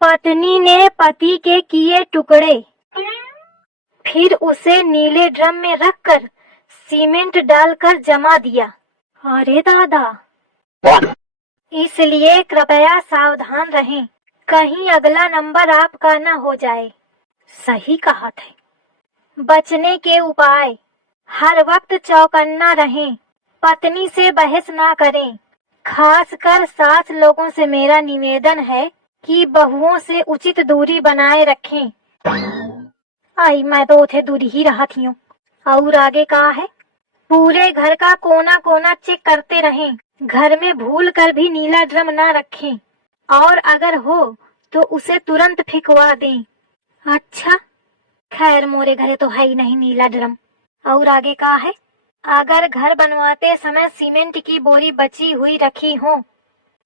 पत्नी ने पति के किए टुकड़े, फिर उसे नीले ड्रम में रखकर सीमेंट डालकर जमा दिया। अरे दादा! इसलिए कृपया सावधान रहें, कहीं अगला नंबर आपका न हो जाए। सही कहा था। बचने के उपाय: हर वक्त चौकन्ना रहें, पत्नी से बहस ना करें। खासकर सास लोगों से मेरा निवेदन है कि बहुओं से उचित दूरी बनाए रखें। आई मैं तो उथे दूरी ही रहा थी। और आगे कहा है, पूरे घर का कोना कोना चेक करते रहें, घर में भूल कर भी नीला ड्रम ना रखें, और अगर हो तो उसे तुरंत फेंकवा दें। अच्छा, खैर मोरे घरे तो है ही नहीं नीला ड्रम। और आगे कहा है, अगर घर बनवाते समय सीमेंट की बोरी बची हुई रखी हो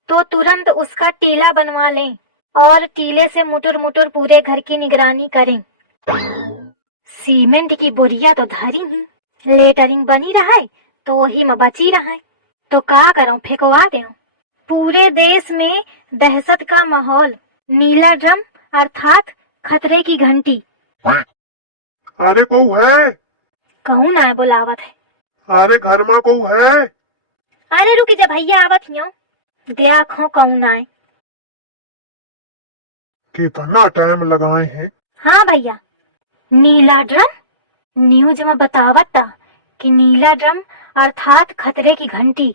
तो तुरंत उसका टीला बनवा लें और टीले से मुटुर मुटुर पूरे घर की निगरानी करें। सीमेंट की बोरिया तो धरी हूँ, लेटरिंग बनी रहा है तो वही में बची रहा है, तो का करूं, फेंकवा दें। पूरे देश में दहशत का माहौल, नीला ड्रम अर्थात खतरे की घंटी। अरे को है? कौन आए बुलावत है? अरे घर में को है? अरे रुकी जा भैया, आवत हियो, देखो कौन आए। कितना टाइम लगाए हैं? हाँ भैया, नीला ड्रम न्यूज में बतावत था कि नीला ड्रम अर्थात खतरे की घंटी।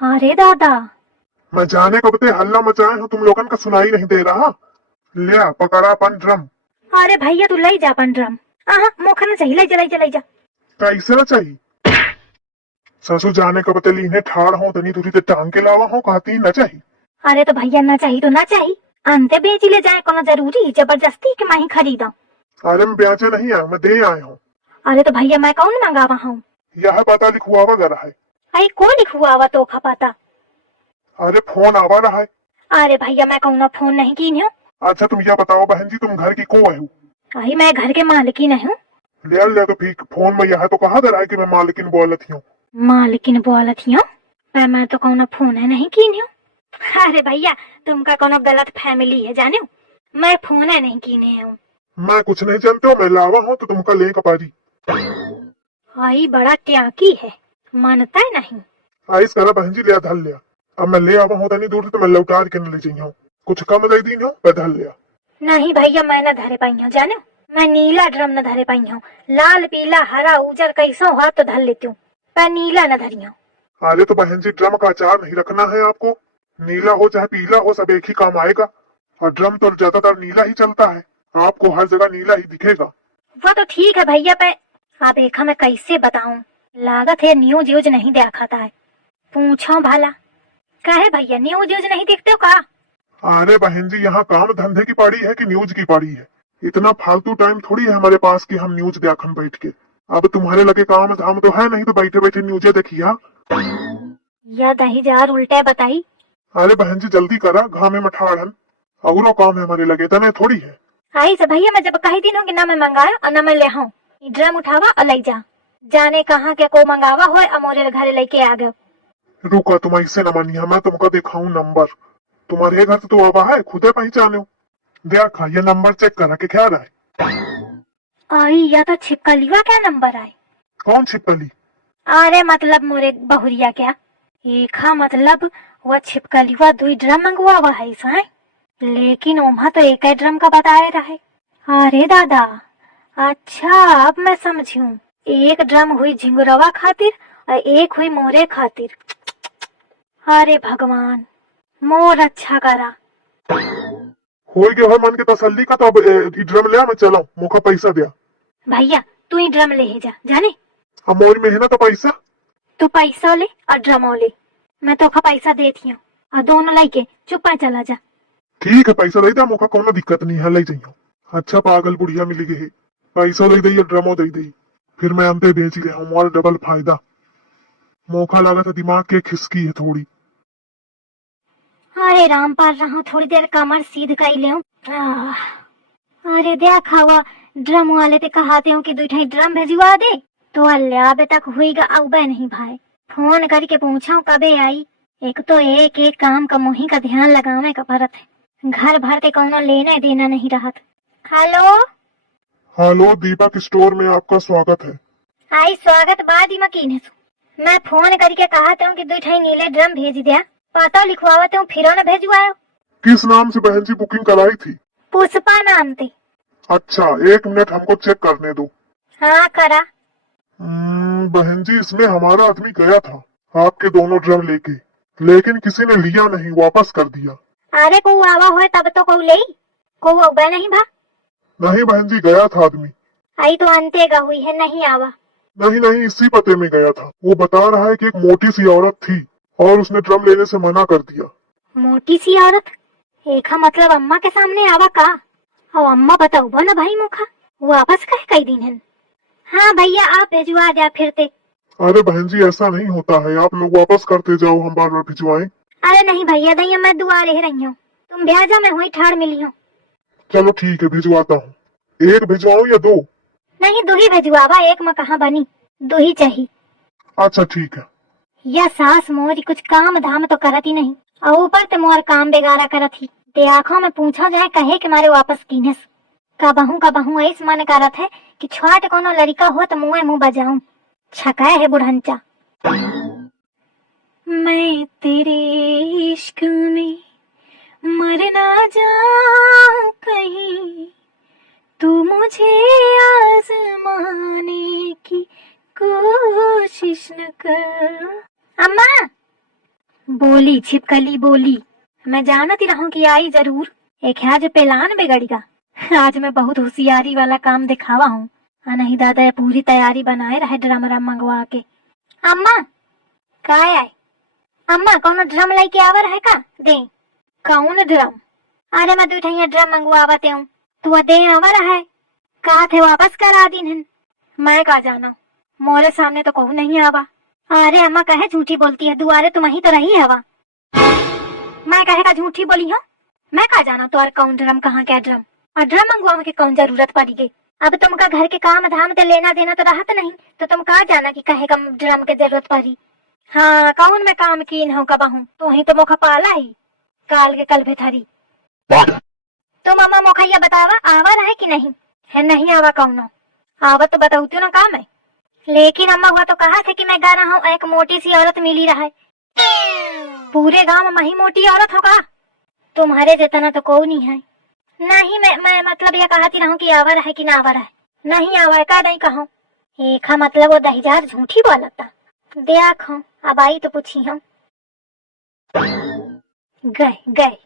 अरे दादा! मैं जाने कब ते हल्ला मचाए हो, तुम लोगन का सुनाई नहीं दे रहा। लिया पकड़ा अपन ड्रम। अरे भैया तू ले जा अपन ड्रम। मोखा न चाहिए, ले जा। कैसे न चाहिए? ससुर जाने कब ते लीने ठाड़ हो, तनी तुरी ते टांग के लावा हो, कहती न चाहिए। अरे तो भैया ना चाहिए तो ना चाहिए, अंते बेच ले जाए, कोनो जरूरी जबरदस्ती के मैं ही खरीदा। अरे मैं ब्याचे नहीं आया, मैं दे आया हूँ। अरे तो भैया मैं कौन मंगावा हूँ? यह पता लिखवावा जरा है। अरे को लिखुआवा तो खपाता? अरे फोन आवा रहा है। अरे भैया मैं कौन फोन नहीं की हूँ। अच्छा तुम यह बताओ बहन जी, तुम घर की को है? अरे मैं घर के मालिकिन हूँ। ले तो फिर फोन में यह तो कहा दे रहा है कि मैं मालिकिन बोलत हूँ। मालिकिन बोलत हूँ? मैं तो कौन फोन है नहीं की हूँ। अरे भैया तुमका कोनो गलत फैमिली है जाने, मैं फोन है नहीं कीने हूँ। मैं कुछ नहीं जानते हो, मैं लावा हूँ तो तुमका ले कपारी। आई बड़ा ट्याकी है, मानता है नहीं। आइस करा बहन जी, लिया धल लिया। अब मैं ले आवा हूँ तनी दूर से, तो मैं लौटा के न ले जाइए, कुछ कम ले दी हो, मैं धल लिया। नहीं भैया मैं न धरे पाई हूँ जाने, मैं नीला ड्रम न धरे पाई हूँ। लाल पीला हरा उजर कैसो हो तो धर लेती हूँ, पर नीला न धरी हूँ। अरे तो बहन जी ड्रम का अचार नहीं रखना है आपको, नीला हो चाहे पीला हो सब एक ही काम आएगा। और ड्रम तो ज्यादातर नीला ही चलता है, आपको हर जगह नीला ही दिखेगा। वो तो ठीक है भैया, पे आप देखा मैं कैसे बताऊं, लागत है न्यूज यूज नहीं देखता है। पूछो भला काहे भैया न्यूज यूज नहीं देखते हो का? अरे बहन जी यहाँ काम धंधे की पड़ी है कि न्यूज की पड़ी है? इतना फालतू टाइम थोड़ी है हमारे पास कि हम न्यूज देखन बैठ के। अब तुम्हारे लगे काम धाम तो है नहीं, तो बैठे बैठे न्यूज देखिया। या दही जार उल्टे बताई। अरे बहन जी जल्दी करा, घामे में ठाड़न और काम है हमारे लगे, तने थोड़ी है। आई से भैया मैं जब कही थी कि ना मैं मंगाया और ना मैं ले आऊं, ड्रम उठावा और ले जा, जाने कहाँ के को मंगावा हो और मोरे घरे लेके आ गए। रुका, तुम ऐसे न मानिया, मैं तुमको दिखाऊं नंबर। तुम्हारे घर से तो आवा है, खुदे पहचाने। देखा ये नंबर चेक करा के क्या रहा है। आई या तो छिपकलीवा क्या नंबर आए? कौन छिपकली? अरे मतलब मोरे बहुरिया क्या एक मतलब वह छिपकलीवा 2 ड्रम मंगवा है साए, लेकिन ओमा तो एक ड्रम का बताए रहे। अरे दादा, अच्छा अब मैं समझूं, एक ड्रम हुई झिंगुरवा खातिर और एक हुई मोरे खातिर। अरे भगवान मोर अच्छा करा। हो गया मन के तसल्ली का, तो अब ड्रम ले मैं चलाऊ, मुखा पैसा दिया। भैया तू ही ड्रम ले जा जाने। अब मोरी मेहनत तो पैसा, तू पैसा ले और ड्रमो ले, मैं तो पैसा देती हूँ और दोनों लेके चुप चला जा। ठीक है पैसा दे दे, मुखा कोनो दिक्कत नहीं है, ले जाइयो। अच्छा पागल बुढ़िया मिली गई, पैसा दे दी ड्रमो दे दी, फिर मैं अंते बेच ले हूँ और डबल फायदा। मौका लगा था दिमाग के खिसकी है थोड़ी। अरे राम पार रहा, थोड़ी देर कमर सीध कर ले। अरे देखा हुआ ड्रम वाले ते कहते हो कि 2 ड्रम भेजवा दे, तो अल्लाह अबे तक हुईगा अबे नहीं भाई। फोन करके पूछा कबे आई, एक तो एक काम का मुही का ध्यान लगावे का परत है। घर भर के कौनो लेना देना नहीं रहत। हेलो। हेलो, दीपक स्टोर में आपका स्वागत है। आई स्वागत बाद ही मकीन मैं फोन करके कहा हूँ कि 2 ठाई नीले ड्रम भेज दिया, पता लिखवावत हूँ फिर न भेजवायो। किस नाम से बहन जी बुकिंग कराई थी? पुष्पा नाम थी। अच्छा, 1 मिनट हमको चेक करने दो। हाँ करा। बहन जी, इसमें हमारा आदमी गया था आपके दोनों ड्रम लेके, लेकिन किसी ने लिया नहीं, वापस कर दिया। अरे को आवा हो तब तो को ले को उबे नहीं भा। नहीं बहन जी, गया था आदमी। आई तो अंते गा हुई है, नहीं आवा। नहीं नहीं, इसी पते में गया था। वो बता रहा है कि एक मोटी सी औरत थी और उसने ड्रम लेने से मना कर दिया। मोटी सी औरत? एक मतलब अम्मा के सामने आवा का? और अम्मा बताऊ ना भाई मुखा वापस कह कई दिन है। हाँ भैया आप भिजवा दिया फिरते। अरे बहन जी, ऐसा नहीं होता है, आप लोग वापस करते जाओ, हम बार बार भिजवाएं। अरे नहीं भैया दैया मैं दुआ रह रही हूँ, तुम भेजा मैं हुई ठाड़ मिली हूँ। चलो ठीक है, भिजवाता हूँ। 1 भिजवाऊं या 2? नहीं 2 ही भिजवावा, एक में कहाँ बनी, 2 ही चाहिए। अच्छा ठीक है। या सास मोरी कुछ काम धाम तो करती नहीं और ऊपर ते मोर काम बेगारा करत ही। ते आँखों में पूछा जाए कहे के मारे वापस कीनेस। का बहू ऐस मन करत है कि छुआट कोनो लड़का हो तो मुँह बजाऊं। छकाए है बुढ़ंचा। मैं तेरे इश्क में मर ना जाऊं कहीं, तू मुझे आजमाने की कोशिश न कर। अम्मा बोली छिपकली बोली, मैं जानती रहूं कि आई जरूर। एक है जो पेलान बिगड़ेगा। आज मैं बहुत होशियारी वाला काम दिखावा हूँ। नहीं दादा ये पूरी तैयारी बनाए रहे ड्रम मंगवा के। अम्मा काय आए? अम्मा कौन ड्रम लेके आवर है का? दे। कौन ड्रम? अरे मैं 2 ठैया ड्रम मंगवावते हूँ, तू दे आवर है। कहा थे वापस करा दिन। मैं का जाना, मोरे सामने तो कहू नहीं आवा। अरे अम्मा कहे झूठी बोलती है, दुआरे तुम ही तो रही हवा। मैं कहे का झूठी बोली हूँ? मैं का जाना तो और कौन ड्रम कहाँ क्या ड्रम, और ड्रम मंगवाने की कौन जरूरत पड़ी गई। अब तुमका घर के काम धाम के लेना देना तो रहत नहीं, तो तुम कहा जाना कि कहे कम ड्रम के जरूरत पड़ी। हाँ कौन मैं काम कीन हूँ कब हूँ, तो ही तो मोखा पाला ही काल के कल भेथरी। तो मामा मोखैया बतावा आवा रहे कि नहीं है? नहीं आवा कौनो आवा तो बताऊती ना काम है। लेकिन अम्मा हुआ तो कहा थे कि मैं गा रहा हूँ एक मोटी सी औरत मिली रहा। पूरे गांव में मही मोटी औरत होगा, तुम्हारे जितना तो कोई नहीं है। नहीं मैं मतलब ये कहती रहूं कि आवर है कि ना आवर है। नहीं आवा का नहीं कहूँ एक मतलब वो 10,000 झूठी बोलता। देखो अब आई तो पूछी हूँ। गए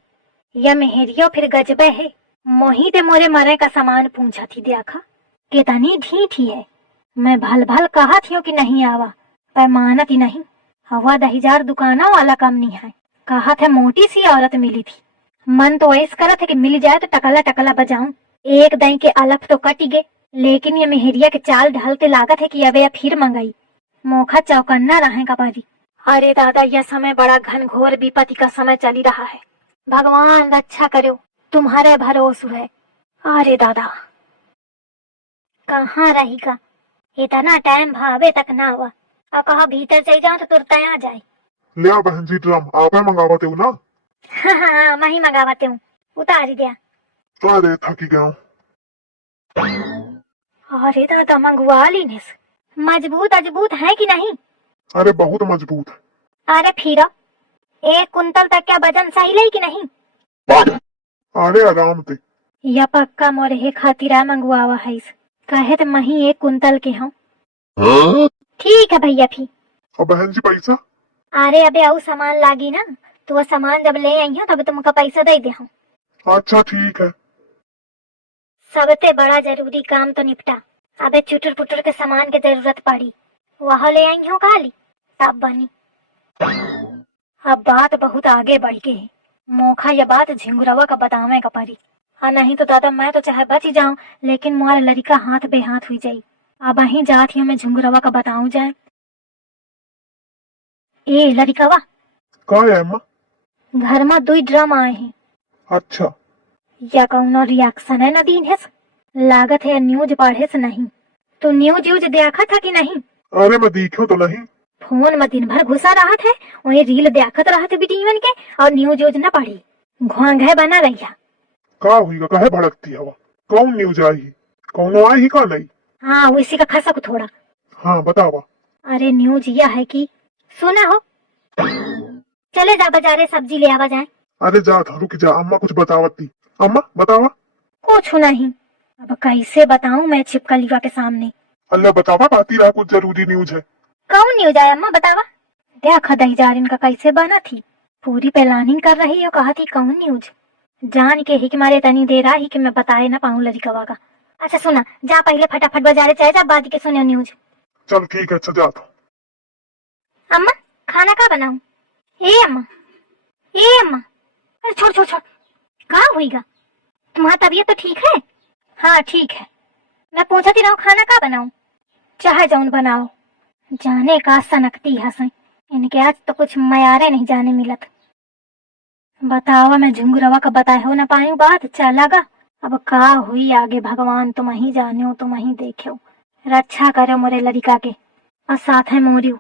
या मेहरियो फिर गजबे है। मोही ते मोरे मरे का सामान पूछा थी, देखा कितनी ढीठी है। मैं भल भल कहा थी कि नहीं आवा, पर मानत ही नहीं। हवा 10,000 दुकाना वाला कम नहीं है। कहा था मोटी सी औरत मिली थी, मन तो ऐस करा था कि मिल जाए तो टकला टकला बजाऊं। एक दई के अलफ तो कटी गए, लेकिन ये मेहरिया के चाल ढलते लागत है कि अब फिर मंगाई। मोखा चौकन्ना रहेगा पारी। अरे दादा यह समय बड़ा घनघोर विपत्ति का समय चली रहा है। भगवान रक्षा करो, तुम्हारे भरोसे है। अरे दादा कहाँ रहेगा, इतना टाइम भावे तक ना हुआ और कहा भीतर चल जाओ तो तुरंत आ जाए। ले आ बहन जी ड्रम, आप मंगावाते हो ना? हाँ मैं ही मंगावाते हूँ, उतार ही दिया। अरे थकी गया हूँ। अरे दादा मंगवा ली, मजबूत अजबूत है कि नहीं? अरे बहुत मजबूत है। अरे फिर 1 कुंतल तक क्या वजन सही ले कि नहीं? अरे आराम से। या पक्का मोरे खातिर मंगवावा है, कहे तो मही 1 कुंतल के हूँ। ठीक है भैया फिर। और बहन जी पैसा? अरे अबे आऊ सामान लागी ना, तो वो सामान जब ले आई हूँ तब तुमका पैसा दे दे हूँ। अच्छा ठीक है। सबसे बड़ा जरूरी काम तो निपटा, अबे चुटर पुटर के सामान की जरूरत पड़ी, वह ले आई हूँ काली तब बनी। अब बात बहुत आगे बढ़ गई है, मोखा यह बात झिंगुरवा का बतावे का पड़ी। नहीं तो दादा मैं तो चाहे बच जाऊं, लेकिन मोर लड़का हाथ बेहाथ हुई जाई। अब अही जात ही मैं झिंगुरवा का बताऊं जाए। ए लड़कावा का है अम्मा? घर में 2 ड्रम आए हैं। अच्छा या कौनो रिएक्शन है न दीन है, लागत है न्यूज पढ़े से नहीं। तो न्यूज यूज देखा था कि नहीं? अरे मैं देखो तो नहीं। फोन में दिन भर घुसा रहा थे, वही रील देखत रहा थे वीडियोन के और न्यूज यूज न पढ़ी। घोंघे बना रही है। का हुई कहे भड़कती हवा? कौन न्यूज आई? कौन आई ही का नहीं? हाँ उसी का खसक थोड़ा। हाँ बतावा। अरे न्यूज यह है कि सुना हो, चले जा बाजारे सब्जी ले आवा जाए। अरे जा था रुक जा, अम्मा कुछ बतावती। अम्मा बतावा। कुछ नहीं, अब कैसे बताऊं मैं छिपकलिया के सामने। अल्लाह बतावा, बाती रहा कुछ जरूरी न्यूज है। कौन न्यूज आया अम्मा बतावा। देखा दही जार इनका कैसे बना थी, पूरी प्लानिंग कर रही है। कहा थी कौन न्यूज, जान के ही कि मारे तनी दे रहा ही कि मैं बताए ना पाऊं लड़कवा का। अच्छा सुना, जा पहले फटाफट बाजारे चाहे जा, बाद के सुने न्यूज। चल ठीक है, अच्छा जाता। अम्मा खाना का बनाऊं? ए अम्मा, ए अम्मा, अरे छोड़ छोड़ छोड़, कहाँ हुईगा? तुम्हारा तबीयत तो ठीक है? हाँ ठीक है, मैं पूछती रहूं खाना का बनाऊं? चाहे जौन बनाओ। जाने का सनकती हंसे, इनके आज तो कुछ मयारे नहीं जाने मिलत। बतावा मैं झुंगरवा का बताए हो ना पाई बात चलागा। अब का हुई आगे भगवान तुम ही जाने हो, तुम ही देखे हो। रक्षा करो मोरे लड़का के और साथ है मोरियो।